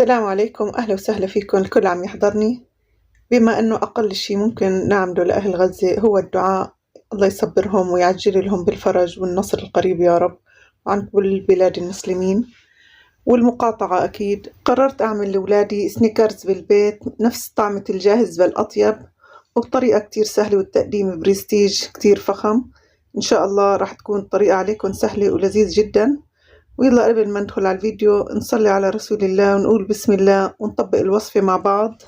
السلام عليكم، أهلا وسهلا فيكم. الكل عم يحضرني. بما أنه أقل شي ممكن نعمله لأهل غزة هو الدعاء، الله يصبرهم ويعجل لهم بالفرج والنصر القريب يا رب، وعن كل بلاد المسلمين. والمقاطعة أكيد. قررت أعمل لأولادي سنيكرز بالبيت نفس طعمة الجاهز بل أطيب، وبطريقة كتير سهلة، والتقديم بريستيج كتير فخم. إن شاء الله راح تكون الطريقة عليكم سهلة ولذيذ جدا. ويلا قبل ما ندخل على الفيديو نصلي على رسول الله ونقول بسم الله ونطبق الوصفة مع بعض.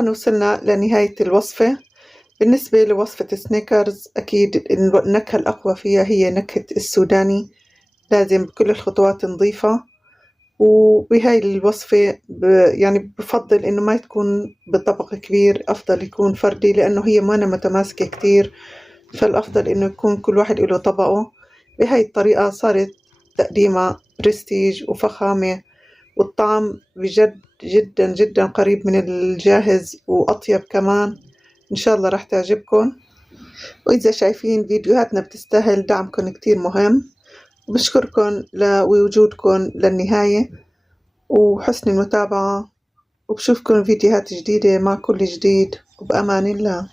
هون وصلنا لنهاية الوصفة. بالنسبة لوصفة سنيكرز أكيد النكهة الأقوى فيها هي نكهة السوداني، لازم بكل الخطوات نضيفها. وبهاي الوصفة يعني بفضل إنه ما تكون بطبق كبير، أفضل يكون فردي لأنه هي ما متماسكة كتير، فالأفضل إنه يكون كل واحد له طبقه. بهاي الطريقة صارت تقديمها بريستيج وفخامة، والطعم بجد جدا جدا قريب من الجاهز وأطيب كمان. إن شاء الله راح تعجبكم، وإذا شايفين فيديوهاتنا بتستاهل دعمكم كتير مهم، وبشكركم لوجودكم للنهاية وحسن المتابعة، وبشوفكم فيديوهات جديدة مع كل جديد، وبأمان الله.